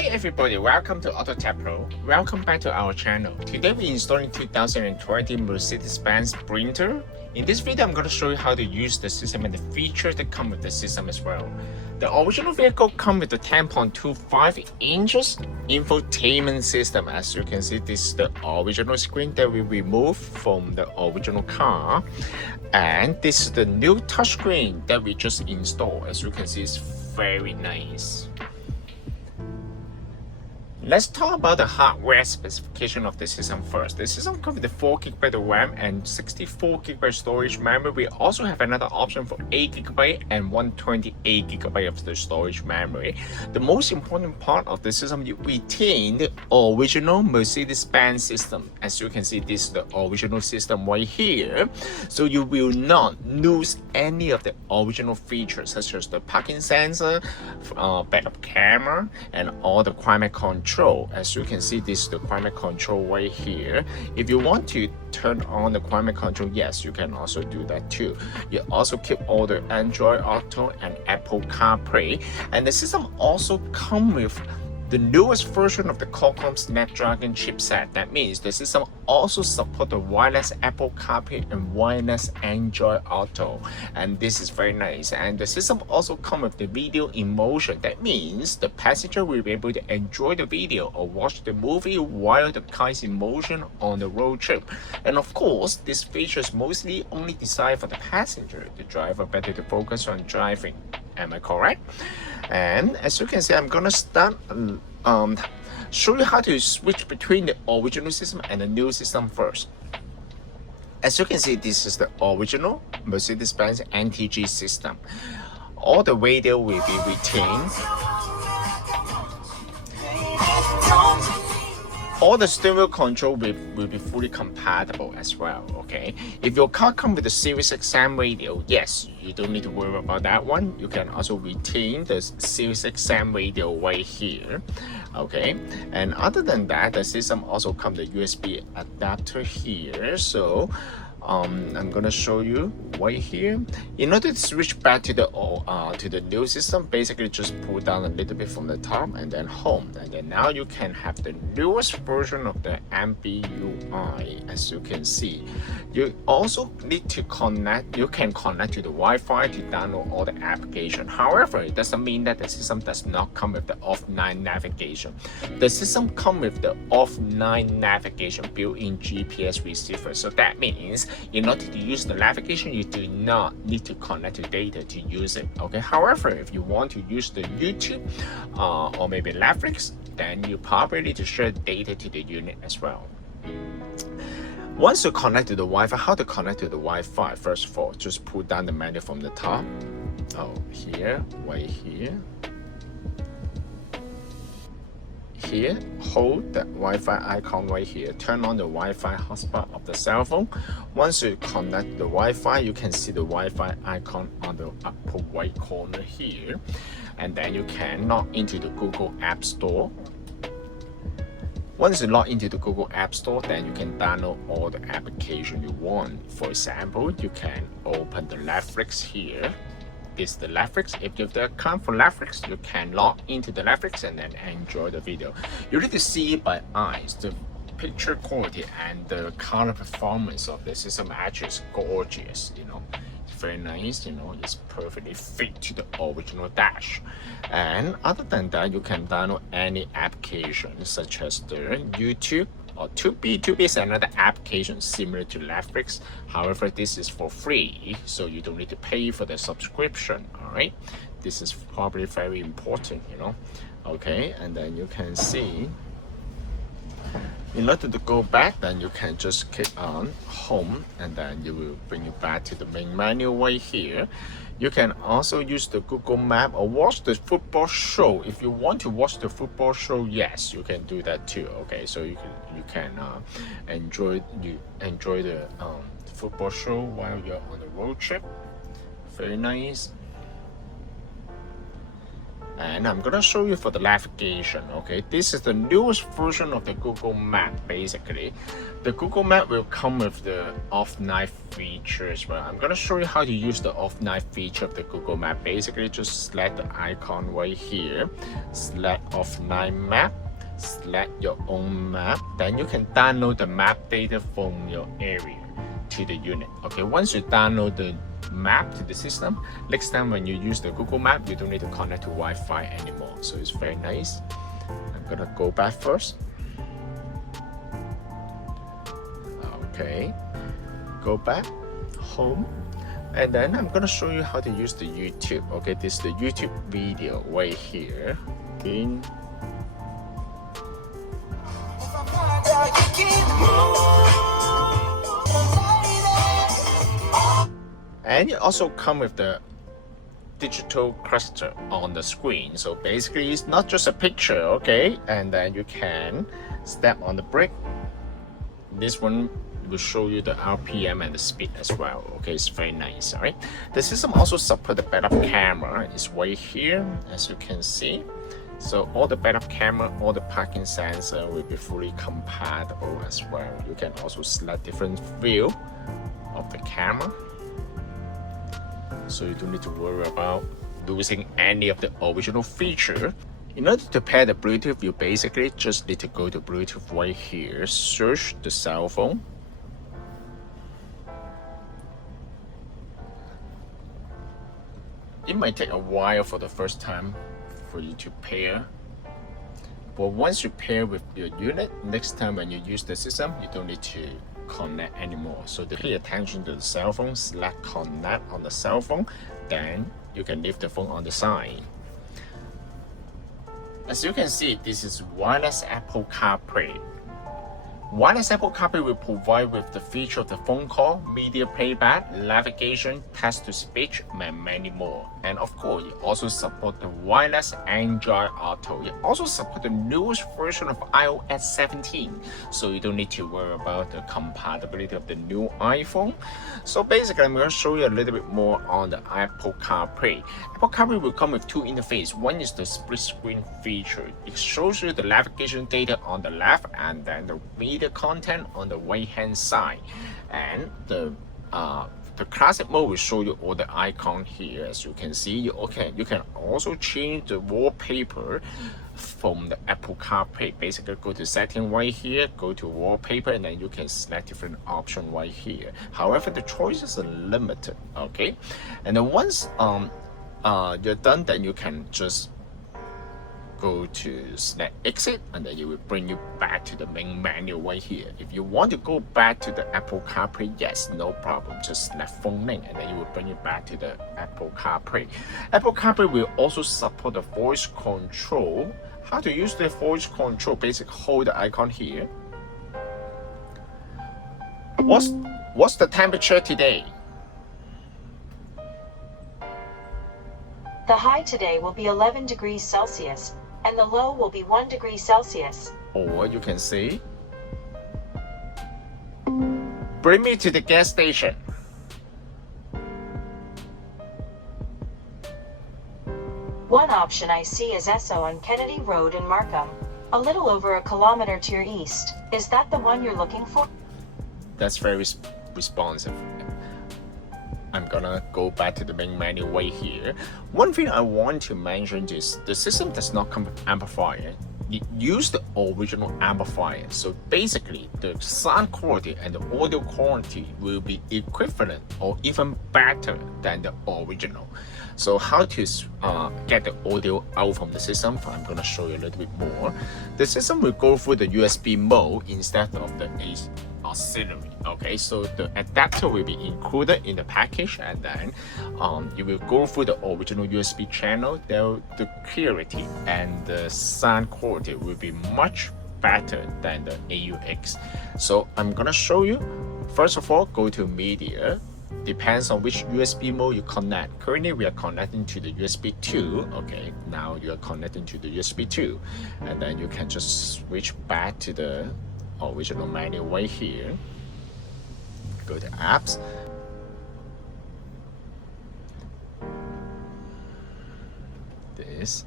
Hi everybody, welcome to AutoTecPro. Welcome back to our channel. Today we're installing 2020 Mercedes-Benz Sprinter. In this video, I'm going to show you how to use the system and the features that come with the system as well. The original vehicle comes with a 10.25 inches infotainment system. As you can see, this is the original screen that we removed from the original car. And this is the new touchscreen that we just installed. As you can see, it's very nice. Let's talk about the hardware specification of the system first. The system comes with 4GB of RAM and 64GB storage memory. We also have another option for 8GB and 128GB of the storage memory. The most important part of the system, you retain the original Mercedes-Benz system. As you can see, this is the original system right here. So you will not lose any of the original features such as the parking sensor, backup camera, and all the climate control. As you can see, this is the climate control right here. If you want to turn on the climate control, yes, you can also do that too. You also keep all the Android Auto and Apple CarPlay, and the system also comes with the newest version of the Qualcomm Snapdragon chipset. That means the system also supports the wireless Apple CarPlay and wireless Android Auto, and this is very nice. And the system also comes with the video in motion. That means the passenger will be able to enjoy the video or watch the movie while the car is in motion on the road trip. And of course, this feature is mostly only designed for the passenger. The driver better to focus on driving. Am I correct? And as you can see, I'm gonna start show you how to switch between the original system and the new system first. As you can see, this is the original Mercedes-Benz NTG system. All the radio will be retained. All the stereo control will be fully compatible as well, okay? If your car comes with a Sirius XM radio, yes, you don't need to worry about that one. You can also retain the Sirius XM radio right here, okay? And other than that, the system also comes with a USB adapter here. So I'm gonna show you right here. In order to switch back to the new system, basically just pull down a little bit from the top and then home, and then now you can have the newest version of the MBUI. As you can see, you also need to connect. You can connect to the Wi-Fi to download all the application. However, it doesn't mean that the system does not come with the offline navigation. The system comes with the offline navigation built-in GPS receiver. So that means in order to use the navigation, you do not need to connect to data to use it, okay? However, if you want to use the YouTube or maybe Netflix, then you probably need to share data to the unit as well. Once you connect to the Wi-Fi, how to connect to the Wi-Fi? First of all, just pull down the menu from the top. Here, right here. Here, hold the Wi-Fi icon right here. Turn on the Wi-Fi hotspot of the cell phone. Once you connect the Wi-Fi, you can see the Wi-Fi icon on the upper right corner here. And then you can log into the Google App Store. Once you log into the Google App Store, then you can download all the application you want. For example, you can open the Netflix here. Is the Netflix. If you have the account for Netflix, you can log into the Netflix and then enjoy the video. You need to see it by eyes. The picture quality and the color performance of the system actually is gorgeous, you know. It's very nice, you know, it's perfectly fit to the original dash. And other than that, you can download any application such as the YouTube or 2B is another application similar to Netflix. However, this is for free, so you don't need to pay for the subscription. All right, this is probably very important, you know. Okay, and then you can see, in order to go back, then you can just click on home, and then you will bring you back to the main menu right here. You can also use the Google Map or watch the football show. If you want to watch the football show, yes, you can do that too. Okay, so you can enjoy the football show while you're on the road trip. Very nice. And I'm gonna show you for the navigation. Okay, this is the newest version of the Google Map. Basically, the Google Map will come with the off-night feature as well. I'm gonna show you how to use the off-night feature of the Google Map. Basically, just select the icon right here, select off-night map, select your own map, then you can download the map data from your area to the unit. Okay, once you download the map to the system, next time when you use the Google Map, you don't need to connect to Wi-Fi anymore. So it's very nice. I'm gonna go back first. Okay, go back, home, and then I'm gonna show you how to use the YouTube. Okay, this is the YouTube video right here. In and it also comes with the digital cluster on the screen. So basically it's not just a picture, okay? And then you can step on the brake. This one will show you the RPM and the speed as well. Okay, it's very nice. All right, the system also supports the backup camera. It's right here, as you can see. So all the backup camera, all the parking sensor will be fully compatible as well. You can also select different view of the camera, so you don't need to worry about losing any of the original feature. In order to pair the Bluetooth, you basically just need to go to Bluetooth right here, search the cell phone. It might take a while for the first time for you to pair, but once you pair with your unit, next time when you use the system, you don't need to connect anymore. So to pay attention to the cell phone, select connect on the cell phone, then you can leave the phone on the side. As you can see, this is wireless Apple CarPlay. Wireless Apple CarPlay will provide with the feature of the phone call, media playback, navigation, text-to-speech, and many more. And of course, it also supports the wireless Android Auto. It also supports the newest version of iOS 17, so you don't need to worry about the compatibility of the new iPhone. So basically, I'm going to show you a little bit more on the Apple CarPlay. Apple CarPlay will come with two interfaces. One is the split screen feature. It shows you the navigation data on the left and then the media content on the right hand side, and the classic mode will show you all the icons here. As you can see, you can also change the wallpaper from the Apple CarPlay. Basically, go to setting right here, go to wallpaper, and then you can select different options right here. However, the choices are limited. Okay, and then once you're done, then you can just go to select exit, and then it will bring you back to the main menu right here. If you want to go back to the Apple CarPlay, yes, no problem, just select phone link and then it will bring you back to the Apple CarPlay. Apple CarPlay will also support the voice control. How to use the voice control? Basically, hold the icon here. What's the temperature today? The high today will be 11 degrees Celsius, and the low will be 1 degree Celsius. Or you can say, bring me to the gas station. One option I see is Esso on Kennedy Road in Markham, a little over a kilometer to your east. Is that the one you're looking for? That's very responsive. I'm gonna go back to the main menu right here. One thing I want to mention is the system does not come with amplifier. It used the original amplifier. So basically, the sound quality and the audio quality will be equivalent or even better than the original. So how to get the audio out from the system, I'm gonna show you a little bit more. The system will go through the USB mode instead of the auxiliary. Okay, so the adapter will be included in the package, and then you will go through the original USB channel. The clarity and the sound quality will be much better than the AUX. So I'm gonna show you. First of all, go to media. Depends on which USB mode you connect. Currently we are connecting to the USB 2. Okay, now you are connecting to the USB 2, and then you can just switch back to the original menu right here. Go to apps, this,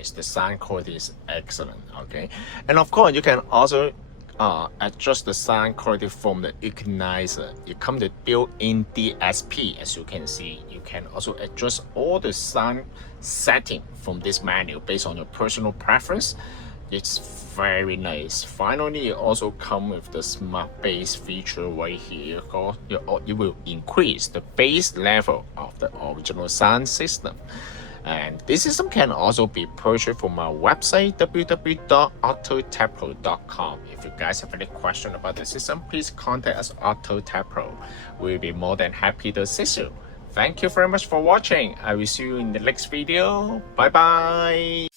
nice. The sound quality is excellent. Okay, and of course you can also adjust the sound quality from the equalizer. It comes with built-in DSP, as you can see. You can also adjust all the sound setting from this menu based on your personal preference. It's very nice. Finally, it also comes with the smart bass feature right here. It will increase the bass level of the original sound system. And this system can also be purchased from our website www.AutoTecPro.com. If you guys have any question about the system, please contact us AutoTecPro. We'll be more than happy to assist you. Thank you very much for watching. I will see you in the next video. Bye bye.